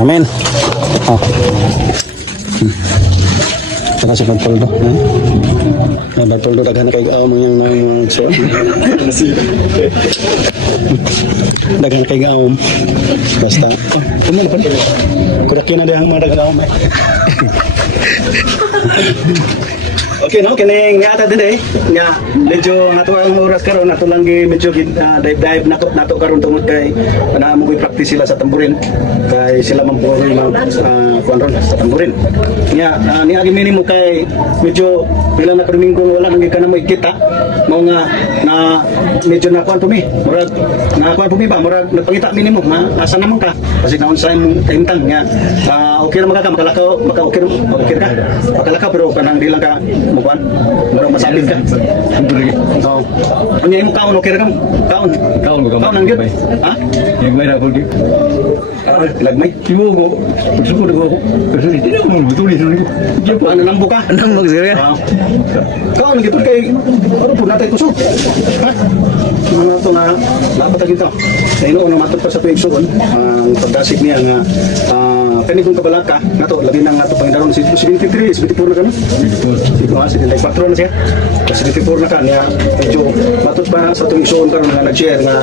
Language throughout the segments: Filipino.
Amen. Oh. Saka si Bartoldo. Bartoldo daghan kay gaom yang mga so. Daghan kay gaom. Basta. Kuno pa. Kuraki na dihang mga gaom. Okay no, kining nga ata din nga medyo nato ang oras karon nato lang medyo dive nato karon tungod kay mo practice sila sa tamborin kay sila man po kuan ron sa tamborin nga ni agi minimo kay medyo pila na Domingo wala nang ka na mo ikita mo nga na medyo na kuan pumi murag na kuan pumi ba murag nagpangita minimo nga asa naman ka kasi naon sa imong kahimtang nga okay ra makalakaw okay ka makalakaw pero kanang di lang ka mo kuan murag masabit ka oh unya imo kaon okay ra kaon nang gyud ha Yang may rapol gitu. lagmay Ibu ko, gusto ko kasi hindi na mo tulis ko. Diyan po, ano nambo ka? Nambog sir. Kaon gitu kay ano po natay kusog. Ha? Mga to na dapat gito. Sa ino na matod pa sa tuig suon, ang pagdasig niya nga kani kung kabalaka nato labi nang nato pangidaron si 73 na kano? Ito ha, si like patron na siya. Kasi 74 na ka niya medyo matod pa sa tuig suon karon nga nag-share nga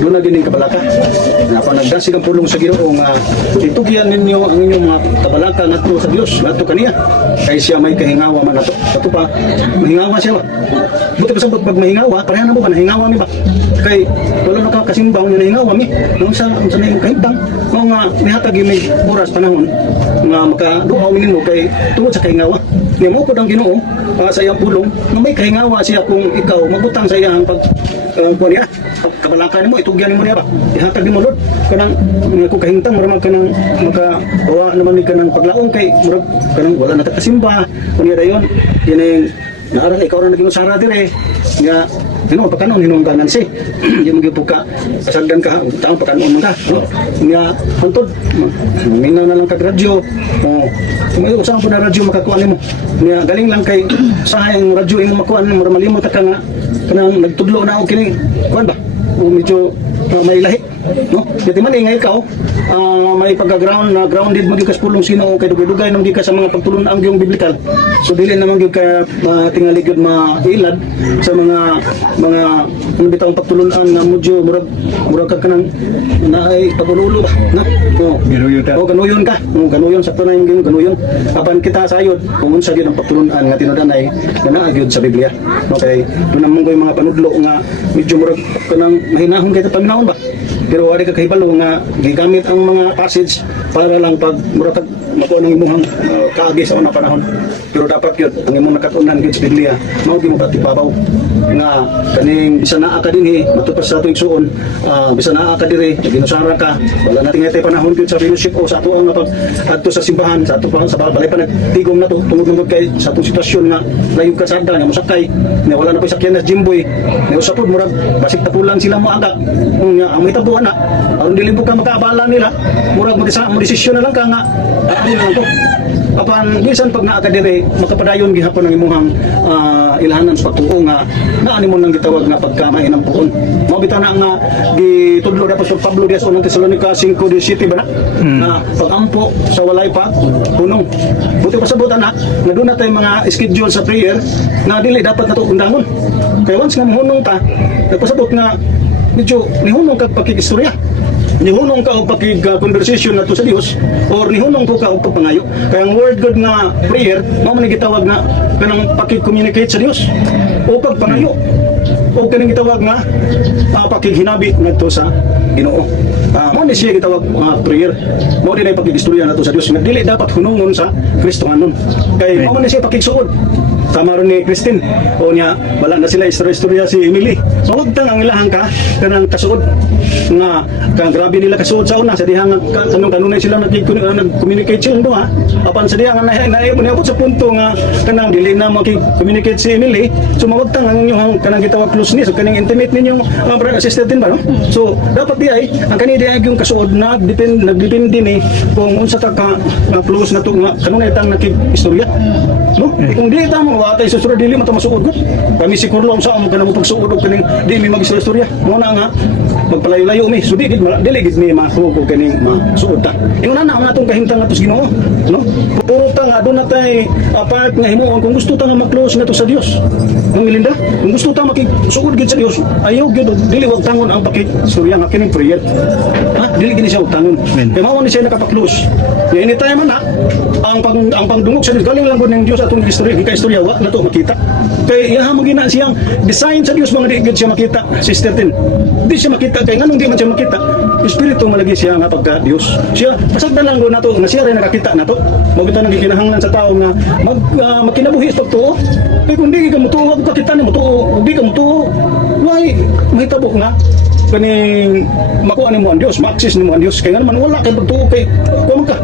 doon na din yung kabalaka. Na pa nagdasig ang pulong sa Ginoo nga itugyan ninyo ang inyong mga kabalaka ngadto sa Dios, ngadto kaniya. Kay siya may kahingawa man nato. Ato pa mahingawa siya ba? Buti pa sabot pag mahingawa, pareha na mo ba nahingawa mi ba? Kay wala na kasimbang nga nahingawa mi. Nung sa nang kahintang, mo nga nihatag yung may oras panahon nga makaduaw minimo kay tungod sa kahingawa. Niya mo po ang Ginoo sa iyang pulong nga may kahingawa siya kung ikaw magutang sa iyang pag kuan niya kabalaka nimo itugyan nimo niya ba ihatag nimo Lord kanang kung kahintang murag kanang makawa naman ni kanang paglaong kay murag kanang wala na kasimba kunya dayon kini naaral ikaw ra naging usara dire nga Hino, pagkanon, hinong ka nansi. Hindi mo gipuka, kasagdan ka, taong pagkanon mo ka. Nga, hantod, mina na lang kag-radyo. May usahan po na radyo makakuha mo. Nga, galing lang kay sahayang radyo yung makuha mo, malimot ka nga, kanang nagtudlo na ako kini, kuhan ba? O medyo may lahi. No? Yati man ingay ka, may pagka-ground na grounded mo gikas pulong sino kay dugay-dugay nang gikas sa mga pagtulon ang yung biblikal. So dili naman gyud ka tingali gyud mailad sa mga ano bitawng pagtulunan na mudyo murag ka kanang naay pagululo ba no Ganuyon ta. ganuyon ka ganuyon sakto na yung ganuyon apan kita sayod kung unsa gyud ang pagtulunan nga tinudanay na naa gyud sa Biblia okay doon namang ko yung mga panudlo nga medyo murag kanang mahinahon kay ta paminahon ba pero wala ka kahibalo nga gigamit ang mga passage para lang pag murag makuha ng imong kaagi sa unang panahon pero dapat yun ang imong nakatunan gyud sa Biblia mao gyud mo patipabaw nga kaning bisan naa ka dinhi matupas sa tuig suon bisan naa ka diri ginusara ka wala nating etay panahon gyud sa fellowship o sa ato ang napag adto sa simbahan sa ato pa sa balay pa nagtigom na to tungod kay sa atong sitwasyon nga layo ka sada nga mosakay nga wala na pa sakyan na Jimboy nga usapod murag basig tapulan sila mo aga nga ang may tabuan na aron dili ka makaabala nila murag magdesisyon na lang ka nga ano lang to apan bisan pag naa ka diri makapadayon gihapon ang imong ilhanan sa pagtuo nga naani mo nang gitawag nga pagkamay ng puon mao bitaw na nga gitudlo dapat sa Pablo Diaz unang Tesalonica 5:17 ba na pagampo sa walay pa punong buti pa sabot anak nga doon na tay mga schedule sa prayer nga dili dapat nato undangon kay once nga mohunong ta nagpasabot nga medyo nihunong kag pakikistorya nihunong ka o pakig-conversation na to sa Dios or nihunong ko ka o pangayo kaya ang word God nga prayer mao man gitawag nga kanang pakig-communicate sa Dios o pagpangayo o kanang gitawag nga pakig-hinabi ngadto sa Ginoo mao ni siya gitawag prayer mao din ay pakig-istorya nato sa Dios nga dili dapat hunungon sa Kristohanon kay mao man ni siya pakig-suod tama ron ni Christine o niya wala na sila istorya si Emily mawagtang ang ilahang ka kanang kasuod nga kang grabe nila kasuod sa una sa dihang kanunay sila nag-communicate sila do ha apan sa dihang naibon niabot sa punto nga kanang dili na mag-communicate si Emily so mawagtang ang inyong kanang gitawag closeness o kanang intimate ninyong brother and sister din ba no so dapat di ay ang kanina di ay yung kasuod na nagdepende ni kung unsa ka close na to nga kanunay tang nakig-istorya no kung di ta mo watay susunod dili man ta masuod ko kami siguro lang sa amo kanang pagsuod og kaning di mi mag-istorya. Mo na nga magpalayo-layo mi. So di gid mi masuko kani masuod ta. Ingon na ang atong kahimtang atos Ginoo, no? Puro ta nga aduna tay part nga himuon kung gusto ta nga ma-close nato sa Dios. Ang Melinda, kung gusto ta makisuod gid sa Dios, ayaw gid dili wag tangon ang pakistorya nga kini prayer. Ha, dili gid siya wag tangon. Kay mao ni siya nakapa-close. Ya anytime man ang pagdungog sa Dios galing lang gud ning Dios atong istorya, di ka istorya wa nato makita. Kay iya mo gina siyang design sa Dios mga di gid siya makita, Sister Tin. Di siya makita kay nganong di man siya makita. Espiritu malagi siya nga pagka Dios. Siya pasagdan lang gud nato nga siya rin nakakita nato. Mao kita nang gikinahanglan sa tao nga magkinabuhi sa pagtuo. Kay kung di ka mutuo, wag ka kita ni mutuo, ug di ka mutuo. Why mahitabo nga kaning makuha nimo ang Dios, ma-access nimo ang Dios kay nga naman wala kay pagtuo kay kuwan ka.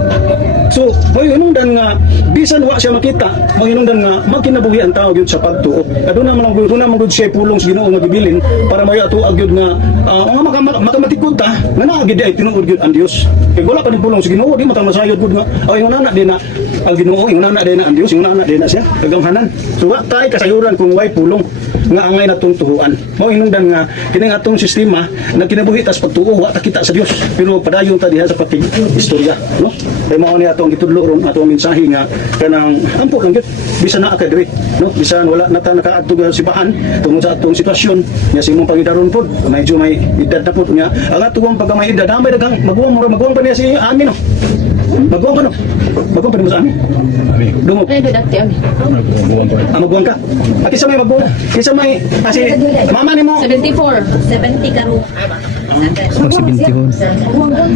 So, mo hinungdan nga bisan wa siya makita, mo hinungdan nga magkinabuhi ang tao gyud sa pagtuo. Aduna man gud siya pulong sa Ginoo nga gibilin para mayo ato gyud nga makamatikod ta nga naa gid ay tinuod gyud ang Dios. Kay wala pa ni pulong sa Ginoo, di mo ta masayod gud nga ay yung nana din na ang Ginoo, yung nana din na ang Dios, yung nana din na siya kagamhanan. So wa tay kasayuran kung way pulong nga angay natong tuhuan. Mo hinungdan nga kining atong sistema nagkinabuhi tas pagtuo wa ta kita sa Dios. Pero padayon ta diha sa patig istorya, no? Kay mao ni atong gitudlo ron atong mensahe nga kanang ampo lang gyud bisan naa ka diri, no? Bisan wala na ta nakaadto sa sibahan tungod sa atong sitwasyon nya sa imong pangidaron pod. Medyo may edad na pod nya. Ang atong pagkamay edad may dagang magwang pa niya si amin, no? Magwang pa no? Magwang pa mo sa amin. Dungo. Ay, dati ami. Magwang ka. Kisa may magwang. Kisa may kasi mama nimo 74. 70 karo.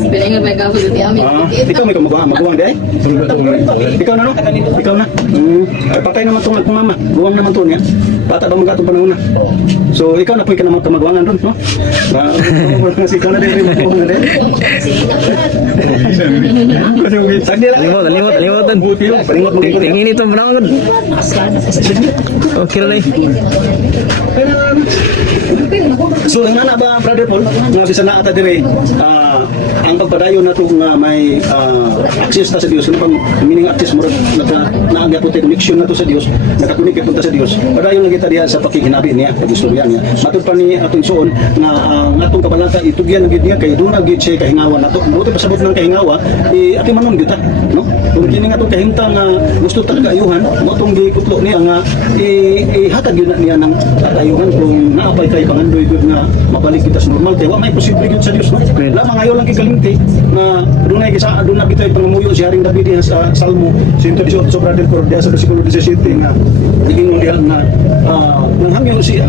Pinay nga may gawin dati ami. Ikaw may magwang di ay? Ikaw na no? Ikaw na. Ay patay naman tong mama. Buwang naman to niya. Bata ba magatong panahon na. So ikaw na po ka naman kamagwangan ron, no? Si ikaw na din magwang na din. Sagdi lang. Limutan. Palingot mo gid. Tingin ito brown. Okay lang. So ang nana ba brother Paul, nga si sana ata dire ang pagpadayon nato nga may access ta sa Dios, ano pang meaning access mo naagya po tay connection nato sa Dios, nakakonek ta sa Dios. Padayon lang kita diha sa pakikinabi niya, sa istorya niya. Matud pa ni atong suon nga ang atong kabalaka itugyan gid niya kay duna gid siya kahingawa nato. Buti pasabot ng kahingawa ati manon kita, no? Kung kini nga atong kahimtang gusto ta kaayuhan, mo tong gikutlo niya nga ihatag yun niya ng kaayuhan kung naapay kay pangandoy gud nga mabalik kita sa normal kay wa may posible gud sa Dios, no? Lamang ayo lang kikalimti na dunay gisa aduna kita pangamuyo si Haring David diha sa Salmo 118 brother Paul diha sa bersikulo 17 nga ingon diha nga nang hangyo si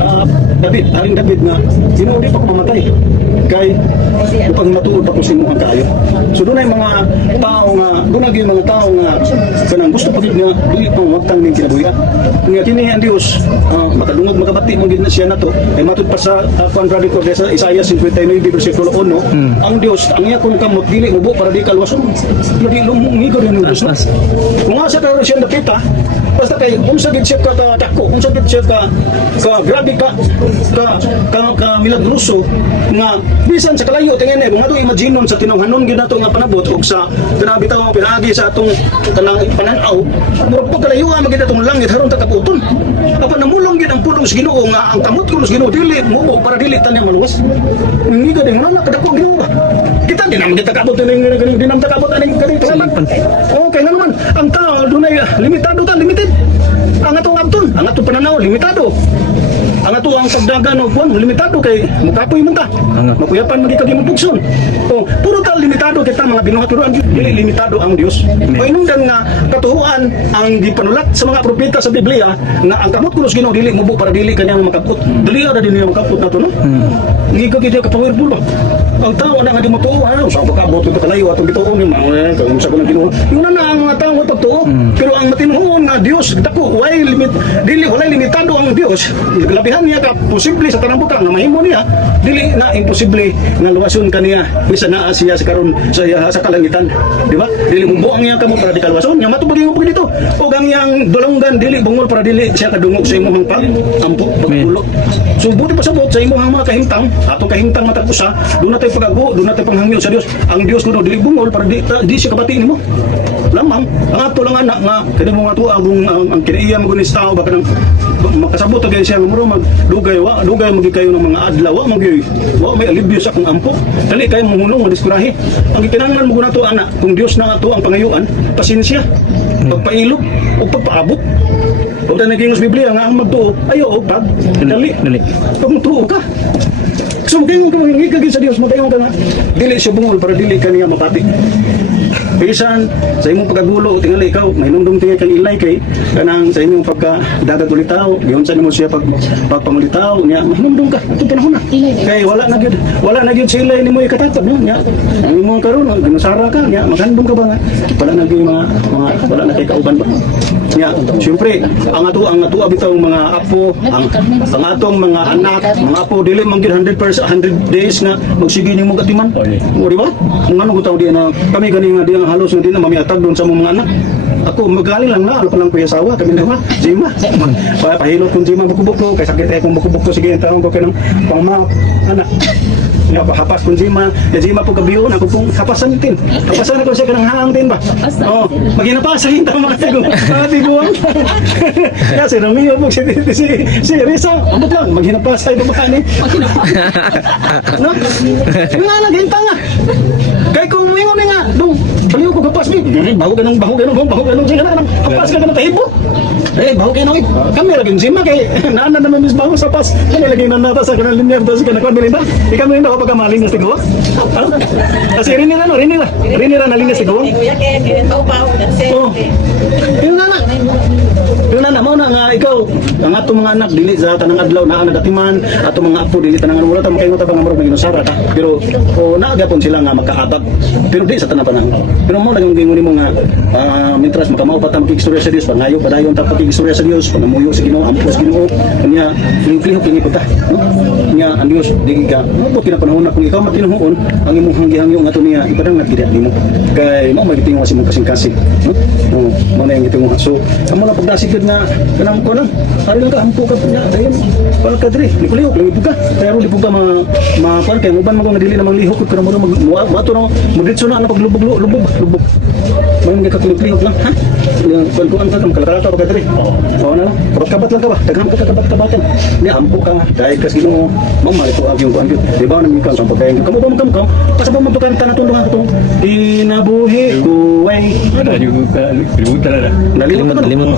David, Haring David nga tinuod pa mamatay kay upang matuod pa ko sinuhan kaayo. So dunay mga tao nga dunay mga tao nga kanang gusto pagid nga dili pa wagtang ning kinabuhi. Nga kini ang Dios makadungog makabati mo gid na siya nato ay matud pa sa kuan brother ko sa Isaiah 59 bersikulo 1 ang Dios ang iya kung kamot dili ubo para di kalwason. Dili lumungi ko rin ng Dios. Kung asa ka siya nakita basta kay unsa gid siya ka dako, unsa gid siya ka grabe ka milagroso nga bisan sa kalayo tingin kung ato imaginon sa tinawhanon gid nato nga panabot ug sa grabe tawo nga pinagi sa atong kanang pananaw murag pagkalayo magid atong langit haron ta kaputon. Apan namulong gid ang pulong sa Ginoo nga ang kamot ko sa Ginoo dili mo para dili tanya maluwas. Hindi ka din wala kadako ang Ginoo. Kita din naman kita kabot ning dinam ta kabot aning kani salamat. Okay nga naman ang tao dunay limitado ta limited. Ang atong abton, ang atong pananaw limitado. Ang ato ang pagdagan og kuan limitado kay mukapoy man ta. Mapuyapan man kag imong pugson. O puro ta limitado kita mga binuhat pero ang dili limitado ang Dios. Mainungdan nga katuhuan ang gipanulat sa mga propeta sa Biblia nga ang kamot kuno sa Ginoo dili mubo para dili kanyang makaput. Dili ra din niya makaput nato no. Ngi ko gid ka powerful ba. Ang tao na nga di mo tuo sa pagkabot ito kalayo atong bituon ni mga kung sa kunang Ginoo. Yun na ang mga tao pagtuo. Pero ang matinuon nga Dios dako way limit dili walay limitado ang Dios. Labihan niya ka posible sa tanang butang nga mahimo niya dili na imposible imposible nga luwason kaniya bisa naa siya sa karon sa kalangitan, di ba? Dili mo buang niya kamo para di kalwason, nya matubag mo dito. O gang yang dolonggan dili bungol para dili siya kadungog sa imong pag ampo pagtulo. So buti pa sabot sa imong mga kahimtang, ato kahimtang matag usa, do na tay pagago, do na tay panghangyo sa Dios. Ang Dios kuno dili bungol para di siya kabati nimo. Lamang ang ato lang anak nga kani mo nga tuwa ang kinaiya mo gunis tao baka nang makasabot agay siya muro magdugay dugay magi kayo ng mga adlaw wa may alibyo sa akong ampo dali kayo mahunong madiskurahi ang gikinahanglan mo guna to anak kung Dios na ato ang pangayuan pasensya pagpailog o pagpaabot o ta naging sa Biblia nga ang magtuo ayo og pag dali pag magtuo ka so magayon ka magiging sa Dios magayon ka nga dili siya bungol para dili ka niya mapati bisan sa imong pagagulo tingali ikaw may nundong tingay kang ilay kay kanang sa imong pagkadagat ulitaw giyon sa nimo siya pagpangulitaw niya mahinumdum ka ito panahon na kay wala na gyud sa ilay nimo ikatatag no niya ang imong karon ginusara ka niya maghandom ka ba nga wala na gyud mga wala na kay kauban ba niya syempre ang ato bitaw mga apo ang atong mga anak mga apo dili man gyud 100 days nga magsige nimo katiman o di ba kung ano gutaw di na kami gani nga di ang halos hindi na mamiatag doon sa mga anak. Ako magaling lang na, ano ko lang kuyasawa, kami naman, Jima. Pahilot kong Jima buko-buko, kay sakit kong buko-buko, sige, taong ko kinang pangmaw, anak. Hapas kong Jima, Jima po kabiyon, ako pong hapasan tin. Hapasan ako siya kanang haang tin ba? Oo, maginapasahin tama mga tiguan. Kasi Romeo po si Risa, amot lang, maghinapasay ito ba ni? No? Yung nga, naghintang nga. Kaya kung mingon nga, dong, baliw ko kapas mi. Baho ganun, siya na kapas ka ganun tahibo. Baho ganun, kami lagi sima kay naan na naman mis baho sa pas. Kami lagi nanata sa kanang linya, tapos ka nakwan melinda. Ikaw mo yung nakapagkamaling na siguro. Kasi rinira na linya siguro. Oo. Yun na mo na nga ikaw, ang atong mga anak dili sa tanang adlaw na nagatiman, atong mga apo dili tanang wala ta makaingon ta nga marog ginusara ta. Pero naagapon sila nga makaatag. Pero di sa tanang panahon. Pero mo lang gingon nimo nga mitras makamaw pa ta makikistorya sa Dios, pangayo padayon ta pakikistorya sa Dios, panamuyo sa Ginoo, ampos Ginoo. Kanya lihok kini ta. No? Kanya ang Dios di ka. Mo pinapanahon na kung ikaw matinuhon ang imong hanggi-hangyo nga to niya ipadang nagdira nimo. Kay mo magitingo sa imong kasing-kasing. No? Mo na yung gitingo. So amo na pagdasig na kanang ko lang ari lang ka ampo ka na dayon pal kadri lihok lang ibuga pero libuga ma kay uban mo nga dili na manglihok pero mo mato na mo ditso na paglubog man nga kaklihok lang ha kun ko ang kalata pa kadri oo na lang kabat lang ka ba daghang ka kabat-kabatan ni ampo ka nga dahil kasi Ginoo mamay ko agyo ko di ba nang ikaw sa pagkain kamo ba magkamkam pasa ba magtukan tanatulungan ko to inabuhi ko ay Ada juga kelimutan ada.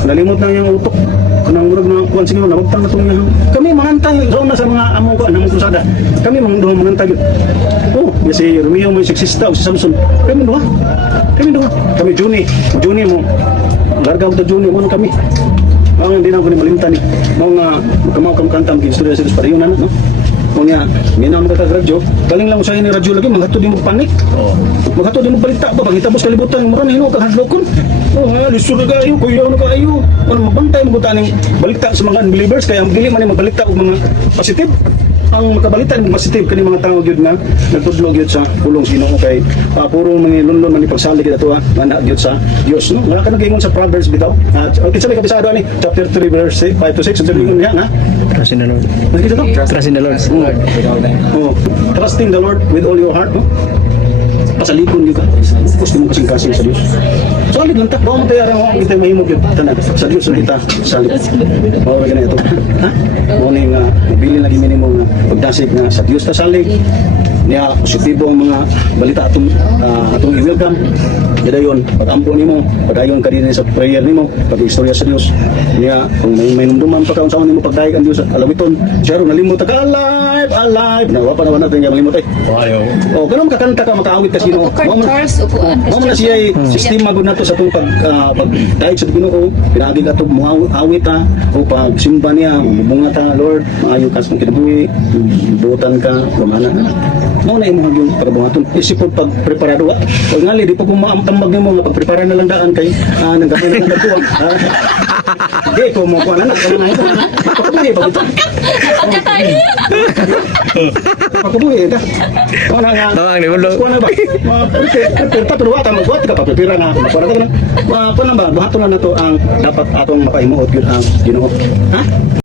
nalimot na yung utok kanang murag na kuan sige nabagtang na tong kami mangantang doon na sa mga amo ko anang krusada kami mangantang si Romeo mo suksista o si Samson kami duha kami Juni mo larga mo ta Juni mo kami ang hindi na ko ni malimtan mga kamaw kantang istorya sa pareho na no Kanya, minam ka radyo, galing lang sa ini radyo lagi, maghatod din mo panik. Maghatod din mo balita pa, paghitabos kalibutan, mura na hino, kahadlokon. Lisod na kayo, kuyaw na kayo. Mabantay mo taning balita sa mga unbelievers, kaya dili man yung magbalita o mga positive. Ang makabalita ng positive kani mga tao gyud na nagtudlo gyud sa pulong Ginoo kay puro mga lunlon man ipagsalig ato mana gyud sa Dios no nga kanang gingon sa Proverbs bitaw kinsa may kabisado ani chapter 3 verse 5 to 6 unsa gingon niya nga Trust in the Lord. nakita to Trust in the Lord. Trusting the Lord with all your heart no pasalikon gyud ka gusto mo kasing-kasing sa Dios so alit lang ta bawo mo tayo mo kita mahimo gyud tanan sa Dios kita salit bawo gani ito ha mo ning bili lagi minimum nga pagdasig na sa Dios ta salig niya positibo ang mga balita atong i-welcome gadayon pag-ampo nimo padayon ka din sa prayer nimo pag-istorya sa Dios niya kung may numduman pa ka unsa nimo pagdaig ang Dios alawiton jaro nalimot ka alive na wa pa naman natin malimot Ayo. kanang kakanta ka makaawit ka Ginoo mo na siya sistema gud nato sa tong pagdaig sa Ginoo pinagi ato mo awit ta o pagsimba niya mubunga ta Lord maayo ka sa kinabuhi butan ka pamana Mao na imong yung pagbuhaton. Isip pag preparado wa. O ngali di pa ko maamtambag nimo nga pagprepara na lang daan kay nanggamay na ng dagkuan. Di ko mo kuan na kanang ito. Pagkabuhi ba ito? Pagkatay. Pagkabuhi ta. Kuan nga. Tawag ni Mulo. Kuan na ba? Pero patulwa ta magbuhat ka papipira na. Kuan na ba? Buhaton na nato ang dapat atong mapaimuot gyud ang Ginoo. Ha?